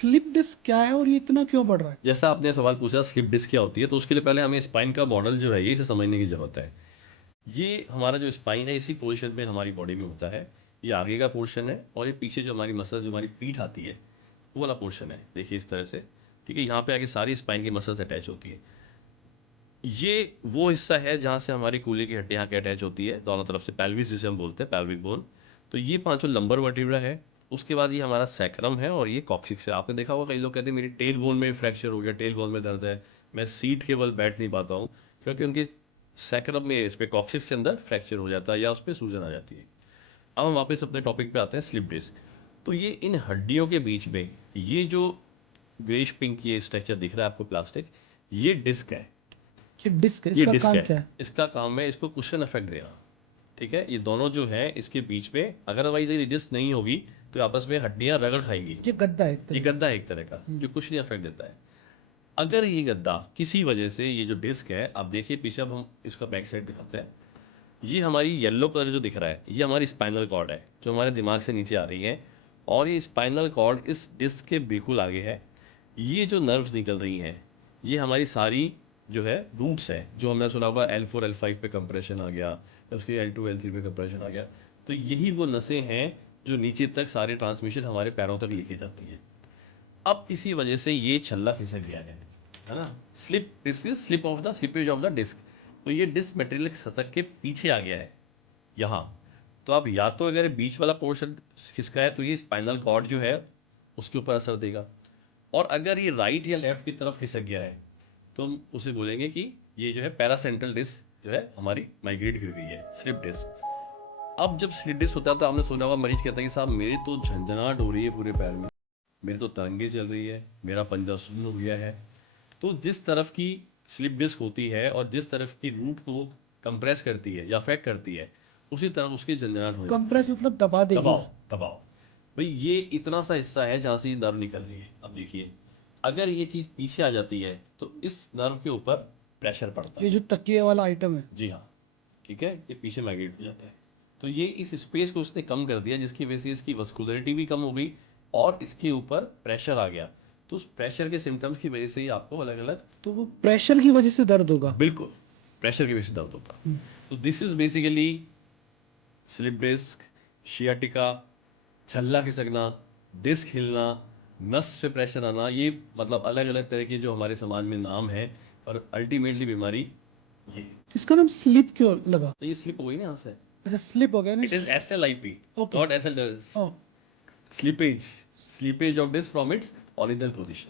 Slip disc क्या है और ये इतना क्यों बढ़ रहा है? जैसा आपने सवाल पूछा स्लिप डिस्क क्या होती है, तो उसके लिए पहले हमें स्पाइन का मॉडल जो है ये इसे समझने की ज़रूरत है। ये हमारा जो स्पाइन है इसी पोजीशन में हमारी बॉडी में होता है। ये आगे का पोर्शन है और ये पीछे जो हमारी मसल जो हमारी पीठ आती है वो वाला पोर्शन है। देखिए इस तरह से, ठीक है, यहाँ पे आगे सारी स्पाइन की मसल्स अटैच होती है। ये वो हिस्सा है जहाँ से हमारी कूल्हे की हड्डी यहाँ के अटैच होती है दोनों तरफ से, पेल्विस जिसे हम बोलते हैं, पेल्विक बोन। तो ये पांचों लंबर वर्टिब्रा है। उसके बाद ये हमारा सैक्रम है और ये कॉक्सिक्स है। आपने देखा होगा कई लोग कहते हैं मेरी टेल बोन में फ्रैक्चर हो गया, टेल बोन में दर्द है, मैं सीट के बल बैठ नहीं पाता हूँ, क्योंकि उनके सैक्रम में इस पे कॉक्सिक्स के अंदर फ्रैक्चर हो जाता है या उस पर सूजन आ जाती है। अब हम वापस अपने टॉपिक पे आते हैं, स्लिप डिस्क। तो ये इन हड्डियों के बीच में ये जो ग्रेश पिंक ये स्ट्रक्चर दिख रहा है आपको प्लास्टिक, ये डिस्क है। ये डिस्क है, ये इसका डिस्क काम है, क्या है? इसका काम है इसको कुशन इफेक्ट देना। ठीक है, ये दोनों जो है इसके बीच में अगरवाइज ये डिस्क नहीं होगी तो आपस में हड्डियां रगड़ खाएंगी। ये गद्दा है एक ये तरह का। गद्दा है एक तरह का जो कुशन इफेक्ट देता है। अगर ये गद्दा किसी वजह से, ये जो डिस्क है आप देखिए पीछे, अब हम इसका बैक साइड दिखाते हैं। ये हमारी येलो कलर जो दिख रहा है ये हमारी स्पाइनल कॉर्ड है जो हमारे दिमाग से नीचे आ रही है। और ये स्पाइनल कॉर्ड इस डिस्क के बिल्कुल आगे है। ये जो नर्व्स निकल रही हैं ये हमारी सारी जो है रूट्स है, जो हमने सुना होगा L4 L5 पे कंप्रेशन आ गया या उसके L2 L3 पे कंप्रेशन आ गया। तो यही वो नसें हैं जो नीचे तक सारे ट्रांसमिशन हमारे पैरों तक लेके जाती है। अब किसी वजह से ये छल्ला खिसक गया है ना, slip disc, slip of the slippage of the disc. तो ये डिस्क मटेरियल खसक के पीछे आ गया है यहाँ। तो अब या तो अगर बीच वाला पोर्शन खिसका है तो ये स्पाइनल कॉर्ड जो है उसके ऊपर असर देगा, और अगर ये राइट या लेफ्ट की तरफ खिसक गया है तो हम उसे बोलेंगे कि ये जो है पैरासेंट्रल डिस्क जो है हमारी माइग्रेट कर गई है, स्लिप डिस्क। अब जब स्लिप डिस्क होता है तो आपने सुना होगा मरीज कहता है कि साहब मेरी तो झंझनाहट हो रही है पूरे पैर में, मेरी तो तरंगे चल रही है, मेरा पंजा सुन्न हो गया है। तो जिस तरफ की स्लिप डिस्क होती है और जिस तरफ की रूट को कंप्रेस करती है या अफेक्ट करती है उसी तरफ उसकी झंझनाहट हो जाती कंप्रेस है। मतलब दबा देगी दबाव, उसे? दबाव। भाई ये इतना सा हिस्सा है जहाँ से ये नर्व निकल रही है। अब देखिए अगर ये चीज़ पीछे आ जाती है तो इस नर्व के ऊपर प्रेशर पड़ता ये है। जो तकिए वाला आइटम है? जी हाँ, ठीक है, ये पीछे माइग्रेट हो जाता है। तो ये इस स्पेस को उसने कम कर दिया जिसकी वजह से इसकी वस्कुलरिटी भी कम हो गई और इसके ऊपर प्रेशर आ गया। तो उस प्रेशर के सिम्टम्स की वजह से ही आपको अलग अलग, तो वो प्रेशर की वजह से दर्द होगा? बिल्कुल, प्रेशर की वजह से दर्द होता है। तो this is basically slip disc, sciatica, छल्ला खिसकना, डिस्क हिलना, नस पे प्रेशर आना, ये मतलब अलग अलग तरह के जो हमारे समाज में नाम है, और अल्टीमेटली बीमारी ये है। इसका नाम स्लिप क्यों लगा? तो ये स्लिप हो गई ना यहाँ से। अच्छा, स्लिप हो गया नहीं? It is SLIP, okay. Not SL, oh slippage, slippage of disc from its original position.